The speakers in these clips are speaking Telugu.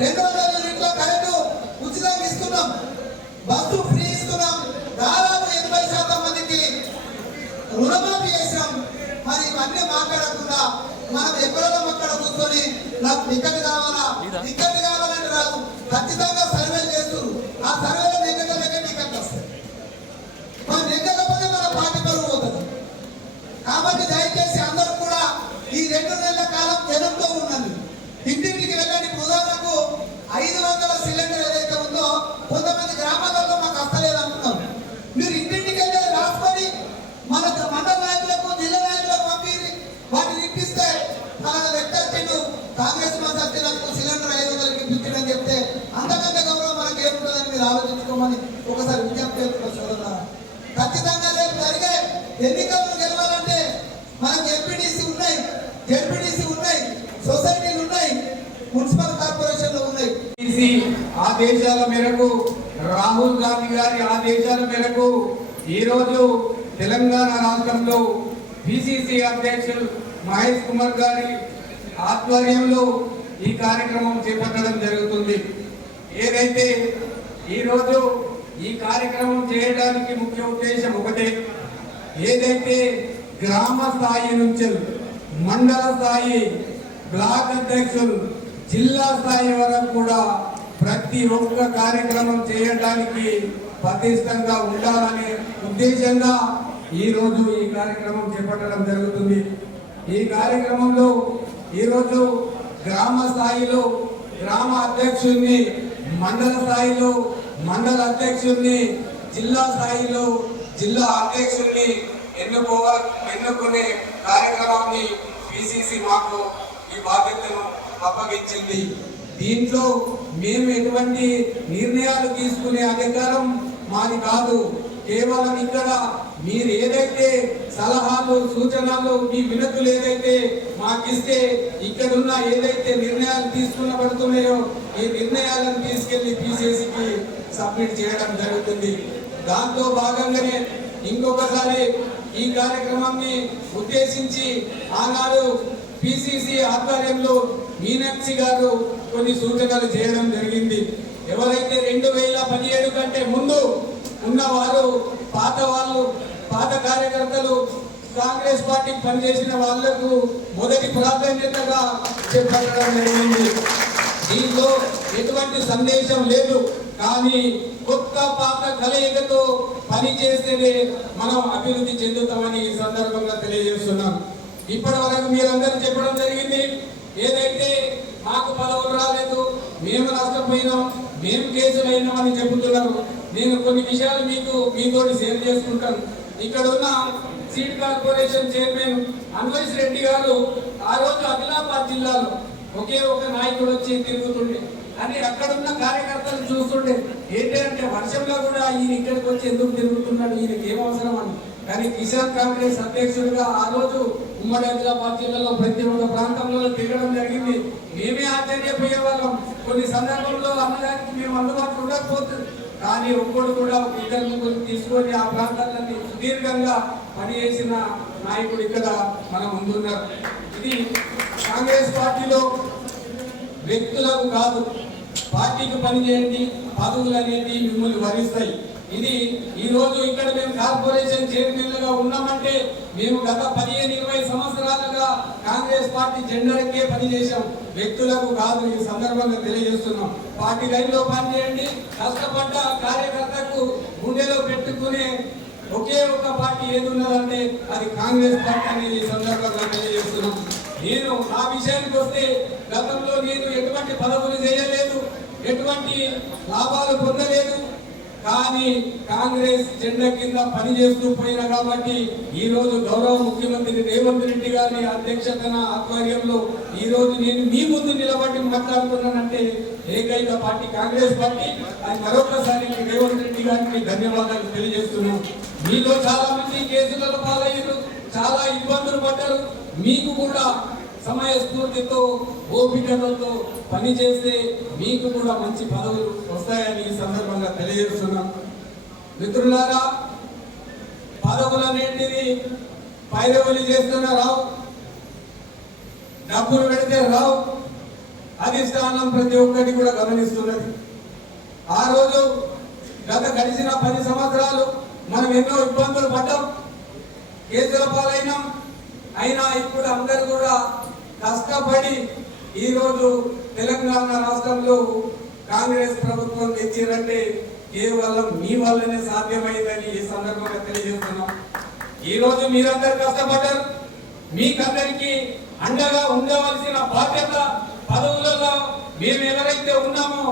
రెండు వందల యూనిట్ల కరెంటు ఉచితంగా ఇస్తున్నాం. బస్సు ఫ్రీ ఇస్తున్నాం. దాదాపు ఎనభై శాతం మందికి రుణమాఫీ చేసాం మరి ఇవన్నీ మాట్లాడకుండా మనం ఎక్కడో అక్కడ కూర్చొని నాకు టికెట్ కావాలా? టికెట్ కావాలంటే రాదు. ఖచ్చితంగా సర్వే చేస్తారు ఆ సర్వే చేసి ఆదేశాల మేరకు రాహుల్ గాంధీ గారి ఆదేశాల మేరకు ఈరోజు తెలంగాణ రాష్ట్రంలో బీసీసీ అధ్యక్షులు మహేష్ కుమార్ గారి ఆధ్వర్యంలో ఈ కార్యక్రమం చేపట్టడం జరుగుతుంది. ఏదైతే ఈరోజు ఈ కార్యక్రమం చేయడానికి ముఖ్య ఉద్దేశం ఒకటే ఏదైతే గ్రామ స్థాయి నుంచి మండల స్థాయి బ్లాక్ అధ్యక్షులు జిల్లా స్థాయి వరకు కూడా ప్రతి ఒక్క కార్యక్రమం చేయడానికి పటిష్టంగా ఉండాలనే ఉద్దేశంగా ఈ రోజు ఈ కార్యక్రమం చేపట్టడం జరుగుతుంది. ఈ కార్యక్రమంలో ఈరోజు గ్రామ స్థాయిలో గ్రామ అధ్యక్షుడిని మండల స్థాయిలో మండల అధ్యక్షుడిని జిల్లా స్థాయిలో జిల్లా అధ్యక్షుడిని ఎన్నుకోవ ఎన్నుకునే కార్యక్రమాన్ని పిసిసి మాకు ఈ బాధ్యతను అప్పగించింది. దీంట్లో మేము ఎటువంటి నిర్ణయాలు తీసుకునే అధికారం మాది కాదు. కేవలం ఇక్కడ మీరు ఏదైతే సలహాలు సూచనలు మీ వినతులు ఏదైతే మాకిస్తే ఇక్కడున్న ఏదైతే నిర్ణయాలు తీసుకునబడుతున్నాయో ఈ నిర్ణయాలను తీసుకెళ్ళి పిసిసికి సబ్మిట్ చేయడం జరుగుతుంది. దాంతో భాగంగానే ఇంకొకసారి ఈ కార్యక్రమాన్ని ఉద్దేశించి ఆనాడు పిసిసి ఆధ్వర్యంలో మీనాక్షి గారు కొన్ని సూచనలు చేయడం జరిగింది. ఎవరైతే రెండు వేల పదిహేడు కంటే ముందు ఉన్నవారు పాత వాళ్ళు పాత కార్యకర్తలు కాంగ్రెస్ పార్టీకి పనిచేసిన వాళ్ళకు మొదటి ప్రాధాన్యతగా చెప్పడం జరిగింది. దీంట్లో ఎటువంటి సందేశం లేదు. కానీ కొత్త పాత కలయికతో పని చేస్తేనే మనం అభివృద్ధి చెందుతామని ఈ సందర్భంగా తెలియజేస్తున్నాం. ఇప్పటి వరకు మీరందరూ చెప్పడం జరిగింది. ఏదైతే మాకు పదవులు రాలేదు మేము నష్టపోయినాం మేము కేసులు అయినామని చెబుతున్నారు. నేను కొన్ని విషయాలు మీకు మీతోటి షేర్ చేసుకుంటాను. ఇక్కడ ఉన్న seat corporation chairman Anvesh Reddy garu ఆ రోజు ఆదిలాబాద్ జిల్లాలో ఒకే ఒక నాయకుడు వచ్చి తిరుగుతుండే. అని అక్కడున్న కార్యకర్తలు చూస్తుండే. ఏంటంటే వర్షంలో కూడా ఈయన ఇక్కడికి వచ్చి ఎందుకు తిరుగుతున్నాడు? ఈయనకి ఏం అవసరం అని. కానీ కిసాన్ కాంగ్రెస్ అధ్యక్షుడిగా ఆ రోజు ఉమ్మడి ఆదిలాబాద్ జిల్లాలో ప్రతి ఒక్క ప్రాంతంలో తిరగడం జరిగింది. మేమే ఆశ్చర్యపోయే వాళ్ళం. కొన్ని సందర్భంలో అన్నదానికి మేము అందుబాటులో ఉండకపోతుంది కానీ ఒక్కడు కూడా ఒక ఇద్దరు ముగ్గురు తీసుకొని ఆ ప్రాంతాలన్నీ సుదీర్ఘంగా పనిచేసిన నాయకుడు ఇక్కడ మన ముందున్నారు. ఇది కాంగ్రెస్ పార్టీలో వ్యక్తులకు కాదు పార్టీకి పనిచేయండి పదవులు అనేది మిమ్మల్ని వరిస్తాయి. ఇది ఈ రోజు ఇక్కడ మేము కార్పొరేషన్ చైర్మన్లుగా ఉన్నామంటే మేము గత పదిహేను ఇరవై సంవత్సరాలుగా కాంగ్రెస్ పార్టీ జెండర్కే పనిచేశాం. వ్యక్తులకు కాదు ఈ సందర్భంగా తెలియజేస్తున్నాం. పార్టీ లైన్లో పనిచేయండి. కష్టపడ్డ కార్యకర్తకు గుండెలో పెట్టుకునే ఒకే ఒక పార్టీ ఏది ఉన్నదంటే అది కాంగ్రెస్ పార్టీ అనేది ఈ సందర్భంగా తెలియజేస్తున్నాం. నేను నా విషయానికి వస్తే గతంలో నేను ఎటువంటి పదవులు చేయలేదు ఎటువంటి లాభాలు పొందలేదు కానీ కాంగ్రెస్ జెండా కింద పనిచేస్తూ పోయిన కాబట్టి ఈ రోజు గౌరవ ముఖ్యమంత్రి రేవంత్ రెడ్డి గారి అధ్యక్షతన ఆధ్వర్యంలో ఈ రోజు నేను మీ ముందు నిలబడి మాట్లాడుతున్నానంటే ఏకైక పార్టీ కాంగ్రెస్ పార్టీ. అది మరొకసారి రేవంత్ రెడ్డి గారికి ధన్యవాదాలు తెలియజేస్తున్నాను మీలో చాలా మంది కేసులలో పాలయ్యారు చాలా ఇబ్బందులు పడ్డారు. మీకు కూడా సమయస్ఫూర్తితో ఓపికలతో పని చేస్తే మీకు కూడా మంచి పదవులు వస్తాయని ఈ సందర్భంగా తెలియజేస్తున్నాం. మిత్రులారా పదవులు అనేటివి పైరవులు చేస్తున్న రావు డబ్బులు పెడితే రావు అధిష్టానం ప్రతి ఒక్కటి కూడా గమనిస్తున్నది. ఆ రోజు గత గడిచిన పది సంవత్సరాలు మనం ఎన్నో ఇబ్బందులు పడ్డాం. కేసుల పాలైనాం. అయినా ఇప్పుడు అందరు కూడా కష్టపడి ఈరోజు తెలంగాణ రాష్ట్రంలో కాంగ్రెస్ ప్రభుత్వం తెచ్చిరంటే కేవలం మీ వల్లనే సాధ్యమైందని ఈ సందర్భంగా తెలియజేస్తున్నాం. ఈరోజు మీరందరు మీరందరూ కష్టపడ్డారు. మీకందరికీ అండగా ఉండవలసిన బాధ్యత పదవులలో మేము ఎవరైతే ఉన్నామో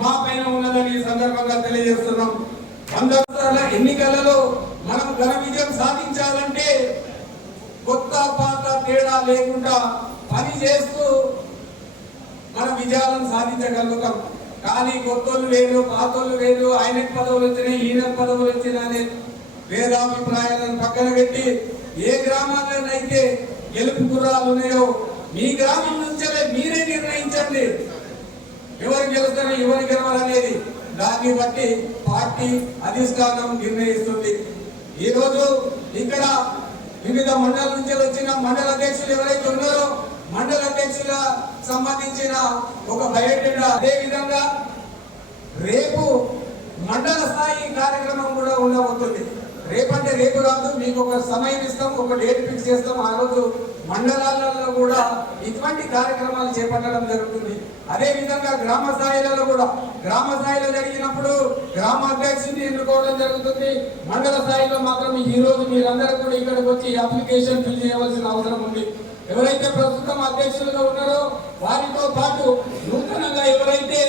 మా పైన ఉన్నదని ఈ సందర్భంగా తెలియజేస్తున్నాం. వంద ఎన్నికలలో మనం ఘన విజయం సాధించాలంటే కొత్త పాత తేడా లేకుండా పని చేస్తూ మన విజయాలను సాధించగలుగుతాం. కానీ కొత్తోళ్ళు వేరు పాతోళ్ళు వేరు ఆయన పదవులు వచ్చినాయి ఈయన పదవులు వచ్చినాయి అనే వేదాభిప్రాయాలను పక్కన పెట్టి ఏ గ్రామాల్లోనైతే గెలుపు గుర్రాలు ఉన్నాయో మీ గ్రామం నుంచే మీరే నిర్ణయించండి. ఎవరు గెలుస్తారు ఎవరు గెలవాలనేది. దాన్ని బట్టి పార్టీ అధిష్టానం నిర్ణయిస్తుంది. ఈరోజు ఇక్కడ వివిధ మండల నుంచి వచ్చిన మండల అధ్యక్షులు ఎవరైతే ఉన్నారో మండల అధ్యక్షుల సంబంధించిన ఒక బయోడేటా అదే విధంగా రేపు మండల స్థాయి కార్యక్రమం కూడా ఉండబోతుంది. రేపంటే రేపు కాదు మీకు ఒక సమయం ఇస్తాం ఒక డేట్ ఫిక్స్ చేస్తాం. ఆ రోజు మండలాలలో కూడా ఇటువంటి కార్యక్రమాలు చేపట్టడం జరుగుతుంది. అదే విధంగా గ్రామ స్థాయిలలో కూడా గ్రామ స్థాయిలో జరిగినప్పుడు గ్రామ అధ్యక్షుని ఎన్నుకోవడం జరుగుతుంది. మండల స్థాయిలో మాత్రం ఈ రోజు మీరందరూ కూడా ఇక్కడికి వచ్చి అప్లికేషన్ ఫిల్ చేయవలసిన అవసరం ఉంది. ఎవరైతే ప్రస్తుతం అధ్యక్షులుగా ఉన్నారో వారితో పాటు నూతనంగా ఎవరైతే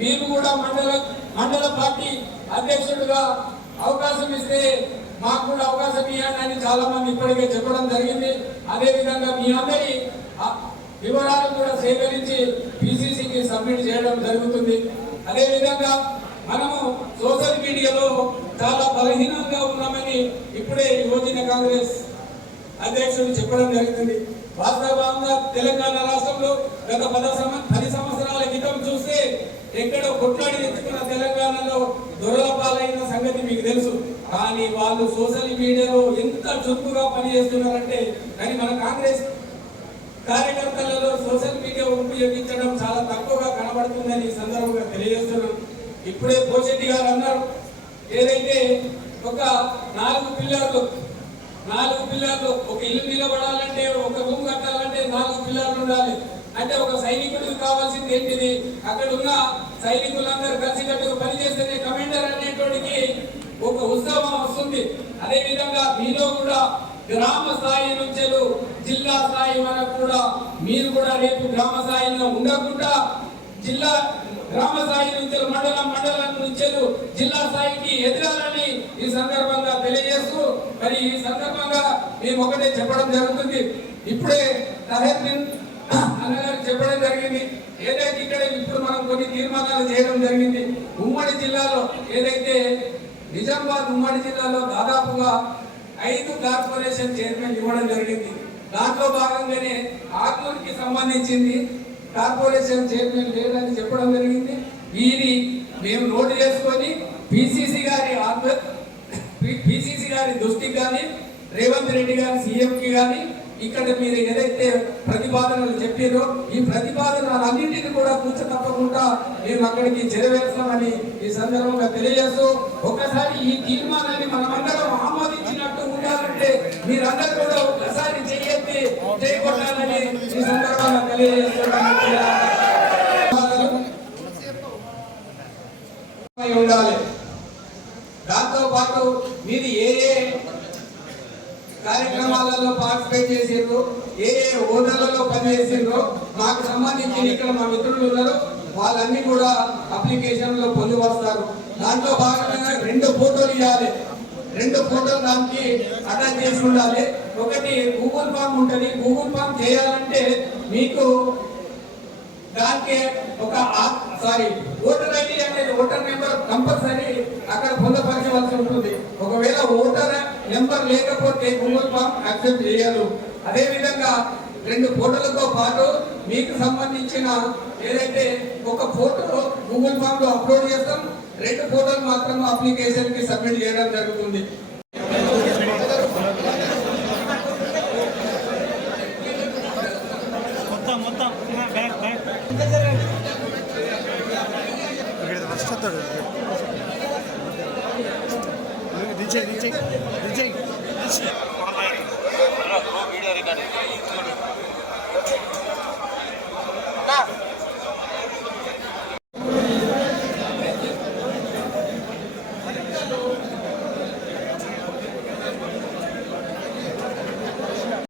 మీరు కూడా మండల మండల పార్టీ అధ్యక్షుడిగా అవకాశం ఇస్తే మాకు కూడా అవకాశం ఇవ్వండి అని చాలా మంది ఇప్పటికే చెప్పడం జరిగింది. అదేవిధంగా మీ అందరి వివరాలు కూడా సేకరించి పిసిసికి సబ్మిట్ చేయడం జరుగుతుంది. అదేవిధంగా మనము సోషల్ మీడియాలో చాలా బలహీనంగా ఉన్నామని ఇప్పుడే యువజన కాంగ్రెస్ అధ్యక్షుడు చెప్పడం జరిగింది. వాస్తవంగా తెలంగాణ రాష్ట్రంలో గత పద పది సంవత్సరాల క్రితం చూస్తే ఎక్కడో కొట్లాడి తెచ్చుకున్న తెలంగాణలో దొరల పాలైన సంగతి మీకు తెలుసు. కానీ వాళ్ళు సోషల్ మీడియాలో ఎంత చురుకుగా పనిచేస్తున్నారంటే కానీ మన కాంగ్రెస్ కార్యకర్తలలో సోషల్ మీడియా ఉపయోగించడం చాలా తక్కువగా కనబడుతుందని ఈ సందర్భంగా తెలియజేస్తున్నాం. ఇప్పుడే పోషెట్టి గారు అన్నారు ఏదైతే ఒక నాలుగు పిల్లర్లు నాలుగు పిల్లర్లు ఒక ఇల్లు నిలబడాలంటే ఒక రూమ్ కట్టాలంటే నాలుగు పిల్లర్లు ఉండాలి. అంటే ఒక సైనికుడికి కావాల్సింది ఏంటిది? అక్కడ ఉన్న సైనికులందరూ కలిసికట్టుగా పనిచేస్తేనే కమాండర్ అనేటోడికి ఒక ఉత్సాహం వస్తుంది. అదేవిధంగా మీలో కూడా గ్రామ స్థాయి నుంచి జిల్లా స్థాయి వరకు కూడా మీరు కూడా రేపు గ్రామ స్థాయిలో ఉండకుండా జిల్లా గ్రామ స్థాయి నుంచి మండలం మండలం నుంచి జిల్లా స్థాయికి ఎదగాలని ఈ సందర్భంగా తెలియజేస్తూ మరి ఈ సందర్భంగా మేము ఒకటే చెప్పడం జరుగుతుంది. ఇప్పుడే తహెద్దీన్ అన్నగారు చెప్పడం జరిగింది. ఏదైతే ఇక్కడ ఇప్పుడు మనం కొన్ని తీర్మానాలు చేయడం జరిగింది ఉమ్మడి జిల్లాలో ఏదైతే నిజామాబాద్ ఉమ్మడి జిల్లాలో దాదాపుగా ఐదు కార్పొరేషన్ చైర్మన్ ఇవ్వడం జరిగింది. దాంట్లో భాగంగానే ఆర్మూర్కి సంబంధించింది కార్పొరేషన్ చైర్మన్ లేదని చెప్పడం జరిగింది. వీరి మేము నోటు చేసుకొని పిసిసి గారి పిసిసి గారి దృష్టికి కానీ రేవంత్ రెడ్డి గారి సీఎంకి కానీ ఇక్కడ మీరు ఏదైతే ప్రతిపాదనలు చెప్పారో ఈ ప్రతిపాదనలన్నింటినీ కూడా కూర్చో తప్పకుండా మేము అక్కడికి చేరవేస్తామని ఈ సందర్భంగా తెలియజేస్తూ ఒక్కసారి ఈ తీర్మానాన్ని మనమందరం ఆమోదించి మీరందరూ కూడా ఒక్కసారి చెయ్యెత్తి చేయకొట్టాలని ఈ సందర్భంగా తెలియజేస్తున్నాను. ఉండాలి. దాంతో పాటు మీరు ఏ ఏ కార్యక్రమాలలో పార్టిసిపేట్ చేసిండ్రు ఏ ఏ హోదాలలో పనిచేసిండ్రో మాకు సంబంధించి ఇక్కడ మా మిత్రులు ఉన్నారు వాళ్ళన్నీ కూడా అప్లికేషన్లో పొందివస్తారు పొందుపరుస్తారు దాంట్లో భాగంగా రెండు ఫోటోలు ఇవ్వాలి. రెండు ఫోటోలు దానికి అటాచ్ చేసి ఉండాలి. ఒకటి గూగుల్ ఫామ్ ఉంటుంది. గూగుల్ ఫామ్ చేయాలంటే మీకు దానికి ఒక సారీ ఓటర్ ఐడి అనేది ఓటర్ నెంబర్ కంపల్సరీ అక్కడ పొందపరచవలసి ఉంటుంది. ఒకవేళ ఓటర్ నెంబర్ లేకపోతే గూగుల్ ఫామ్ యాక్సెప్ట్ చేయరు అదేవిధంగా రెండు ఫోటోలతో పాటు మీకు సంబంధించిన ఏదైతే ఒక ఫోటో గూగుల్ ఫామ్లో అప్లోడ్ చేస్తాం రెండు ఫోటోలు మాత్రం అప్లికేషన్కి సబ్మిట్ చేయడం జరుగుతుంది. మొత్తం మొత్తం. బ్యాక్